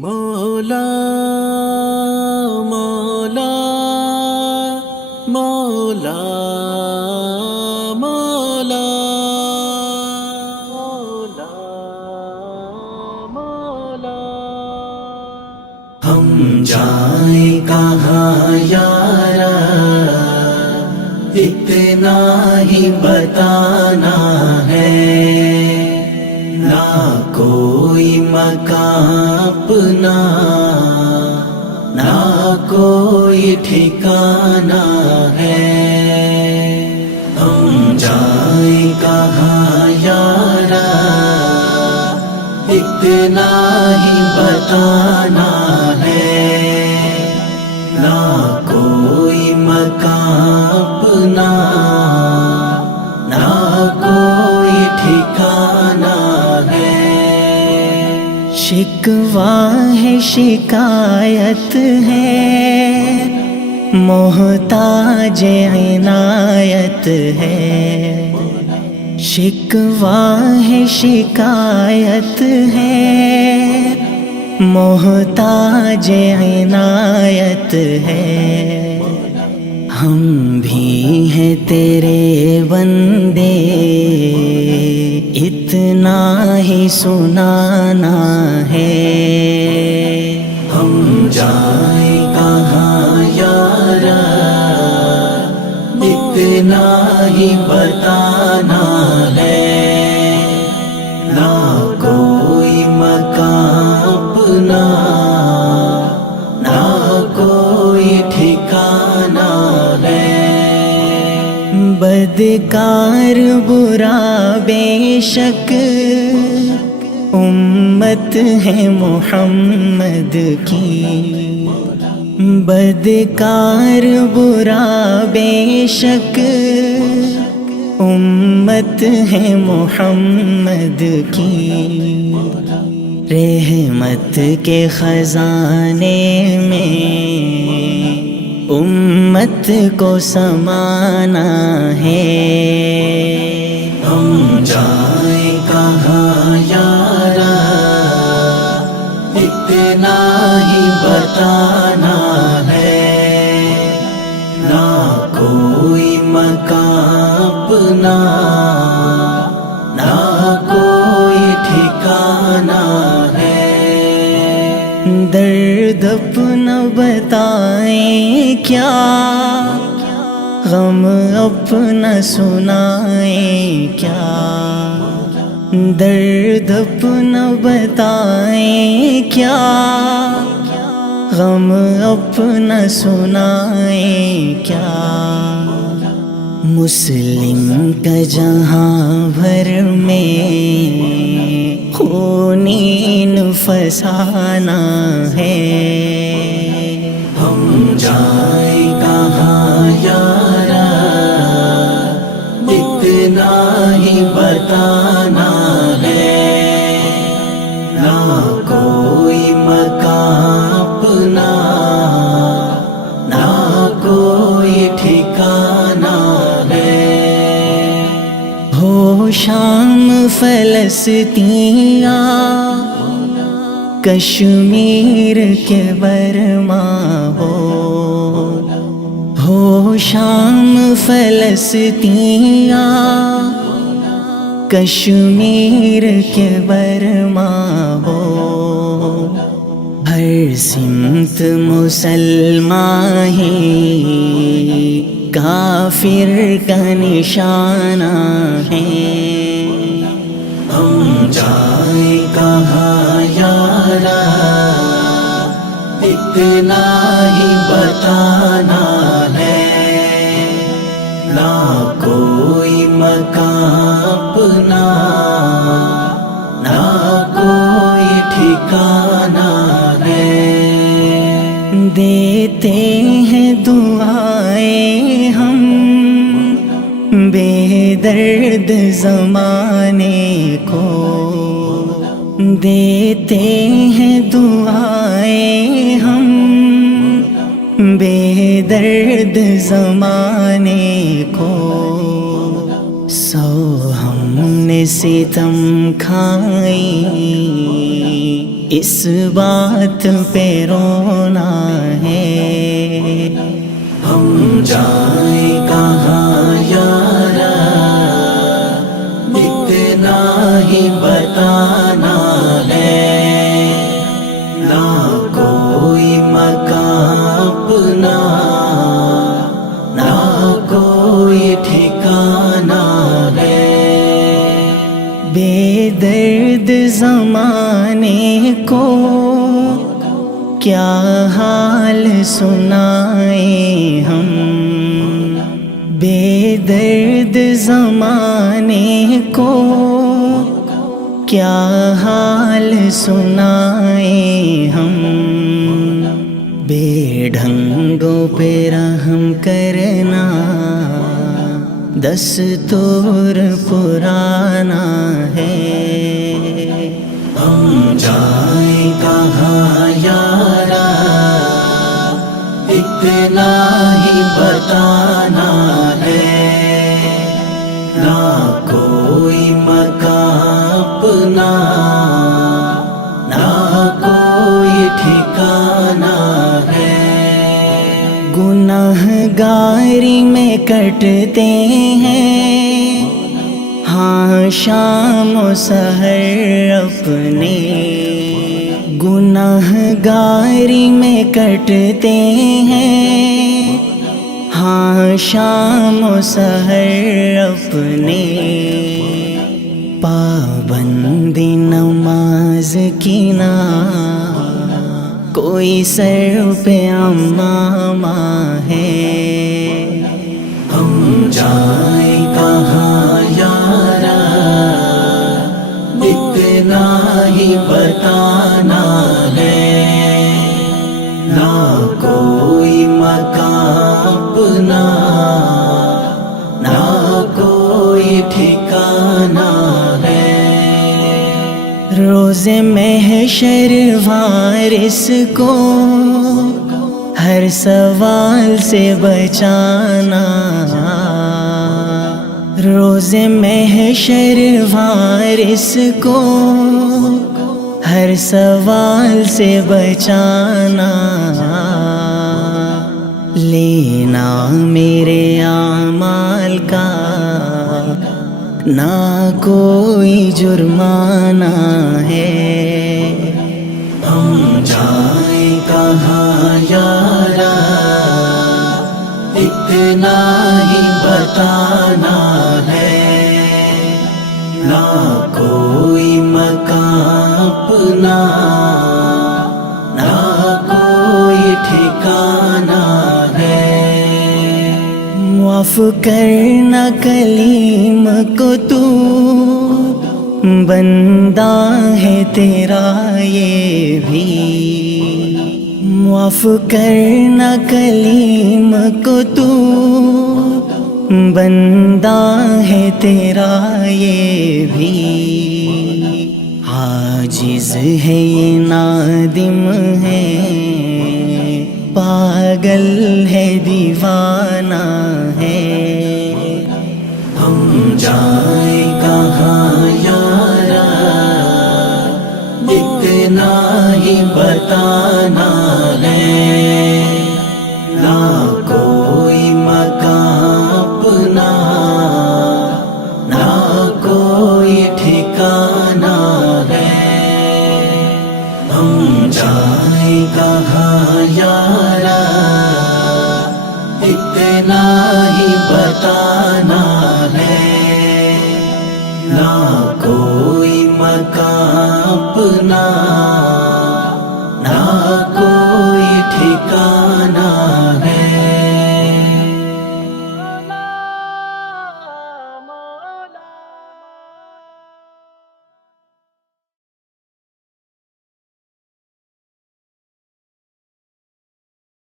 مولا مولا مولا مولا مولا مولا ہم جائیں کہاں یارا اتنا ہی بتانا ہے، نہ کوئی مکان اپنا نہ کوئی ٹھکانا ہے، ہم جائیں کہاں یارا اتنا ہی بتانا ہے، نہ کوئی مکان اپنا نہ کوئی ٹھکانا ہے۔ شکوہ ہے شکایت ہے، محتاج عنایت ہے، شکوہ ہے شکایت ہے، محتاج عنایت ہے، ہم بھی ہیں تیرے بندے اتنا ہی سنانا ہے، ہم جائیں کہاں یارا اتنا ہی بتانا ہے، نہ کوئی مکان اپنا نہ کوئی ٹھکانا ہے۔ بدکار برا بے شک امت ہے محمد کی، بدکار برا بے شک امت ہے محمد کی، رحمت کے خزانے میں امت کو سمانا ہے، ہم جائیں کہاں یارا اتنا ہی بتانا ہے، نہ کوئی مکان اپنا نہ کوئی ٹھکانا ہے۔ درد اپنا بتائیں کیا، غم اپنا سنائیں کیا، درد اپنا بتائیں کیا، غم اپنا سنائیں کیا، مسلم کا جہاں بھر میں خونین فسانہ ہے، ہم جائیں کہاں یارا اتنا ہی بتانا ہے، نہ کوئی مکان اپنا نہ کوئی ٹھکانا ہے۔ ہو شام فلسطینیا کشمیر کے برما ہو شام فلسطینیا کشمیر کے برما ہو، ہر سمت مسلمان ہی کافر کا نشانہ ہے، ہم جائیں کہاں یارا اتنا ہی بتانا ہے، نہ کوئی مکان اپنا نہ کوئی ٹھکانا ہے۔ دیتے ہیں دعائیں ہم بے درد زمانے کو، دیتے ہیں دعائیں ہم بے درد زمانے کو، سو ہم نے ستم کھائیں اس بات پہ رونا ہے. ہم جائیں کہاں یارا اتنا ہی بتانا ہے. نہ کوئی مکان اپنا نہ کوئی ٹھکانہ ہے. بے درد زمانے کو کیا حال سنائیں ہم. بے درد زمانے کو کیا حال سنائیں ہم. بے ڈھنگوں پہ رحم کرنا دستور پرانا ہے. ہم جائیں کہاں یارا اتنا ہی بتانا ہے. نہ کوئی مکان اپنا نہ کوئی ٹھکانہ ہے. گناہگاری میں کٹتے ہیں ہاں شام و سحر اپنے. گناہگاری میں کٹتے ہیں ہاں شام و سحر اپنے. پابندی نماز کی نہ کوئی سر پہ امامہ ہے. ہم جائیں کہاں یارا اتنا ہی بتانا ہے. نہ کوئی مکان اپنا نہ کوئی ٹھکانہ ہے. روز محشر وارث کو ہر سوال سے بچانا. روز محشر وارث کو ہر سوال سے بچانا. لینا میرے اعمال کا نہ کوئی جرمانہ ہے. ہم جائیں کہاں یارا اتنا ہی بتانا ہے. نہ کوئی مکان اپنا نہ کوئی ٹھکانہ ہے. معاف کرنا کلیم کو تو بندہ ہے تیرا یہ بھی. معاف کرنا کلیم کو تو بندہ ہے تیرا یہ بھی. عاجز ہے یہ نادم ہے پاگل ہے دیوانہ ہے. ہم جائیں کہاں یارا اتنا ہی بتانا ہے. نہ کوئی مکان اپنا نہ کوئی ٹھکانہ ہے. ہم جائیں کہاں یارا اتنا ہی بتانا ہے. نہ کوئی مکان اپنا نہ کوئی ٹھکانہ